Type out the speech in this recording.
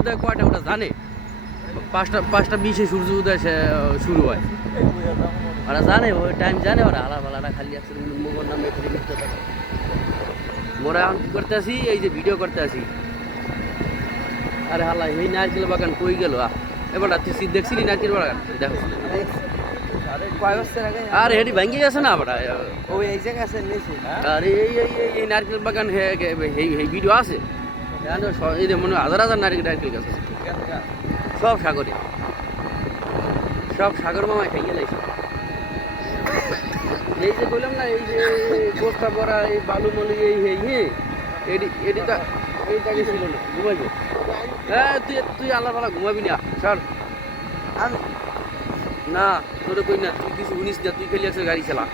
উদয় কয়টা ওটা জানে? 5টা 20-এ সূর্য উদয় শুরু হয়। ওরা জানে, ওই টাইম জানে ওরা। আলাপালাটা খালি আছে মোগর নামে খালি মিথ্যা কথা। মোরা এখন কি করতে আসি? এই যে ভিডিও করতে আসি। আরে হাল্লা এই নারকেল বাগান কই গেল? এবার তুই দেখছিলি নারকেল বাগান? দেখো আর হেডি ভাঙ্গি গেছে না আবার ওই এই জায়গা আছে নিচে। আর এই নারকেল বাগান এই ভিডিও আছে। এই যে মনে হয় হাজার নারকেল গাছ আছে সব সাগরে, সব সাগর মামায় খাইয়ে লাইছে। এই যে বললাম না, এই যে বস্তা পরা এই বালু মলু এইটা ছিল না ঘুমাইবো। হ্যাঁ তুই আল্লাহ পালা ঘুমাবি না সর। আমি না তোরে কই না, তুই কিছু শুনিস না, তুই খালি আছে গাড়ি চালা।